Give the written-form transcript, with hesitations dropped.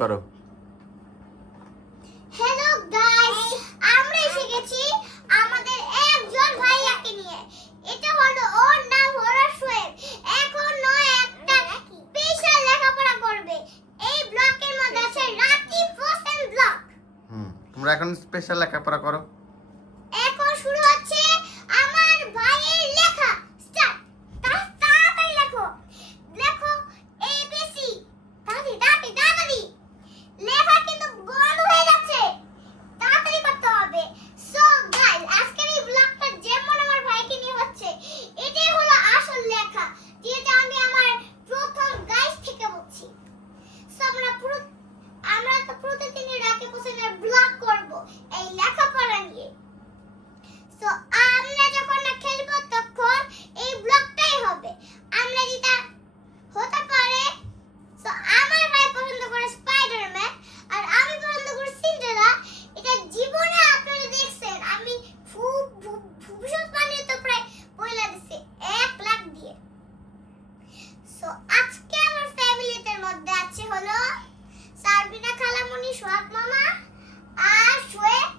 করো। Hello guys, আমরা এসে গেছি আমাদের একজন ভাইয়াকে নিয়ে। এটা হলো ওর নাম হলো সোহেব। এখন ও একটা স্পেশাল লেখাপড়া করবে। এই ব্লকের মধ্যে আছে রাকিব হোসেন ব্লক। তোমরা এখন স্পেশাল লেখাপড়া করো। এখন শুরু হচ্ছে আমার ভাইয়ের লেখা। স্টার্ট। তাড়াতাড়ি লেখো। লেখো এবিসি। তাড়াতাড়ি। লেখা কিন্তু বন্ধ হয়ে যাচ্ছে। তাড়াতাড়ি করতে হবে। সো গাইস, আজকের এই ব্লগটা যেমন আমার ভাইকে নিয়ে হচ্ছে, এটাই হলো আসল লেখা, যেটা আমি আমার প্রথম গাইস থেকে বলছি। সো আমরা তো প্রতিদিনই রাকিব হোসেনের ব্লগ করব এই লেখাপড়া নিয়ে। সো আমরা যখন না খেলবো তখন এই ব্লগটাই হবে। আমরা যেটা হতে পারে। সো আমার ভাই পছন্দ করে স্পাইডারম্যান আর আমি পছন্দ করি সিন্ডারেলা। এটা জীবনে আপনারা দেখছেন আমি ভবিষ্যৎ বানিয়ে তো প্রায় বইলা দিছি 1 লাখ দিয়ে। সো আজকে আমার ফ্যামিলিতে মধ্যে আছে হলো সারবিনা খালামণি, সোহাগ মামা আর সোহেব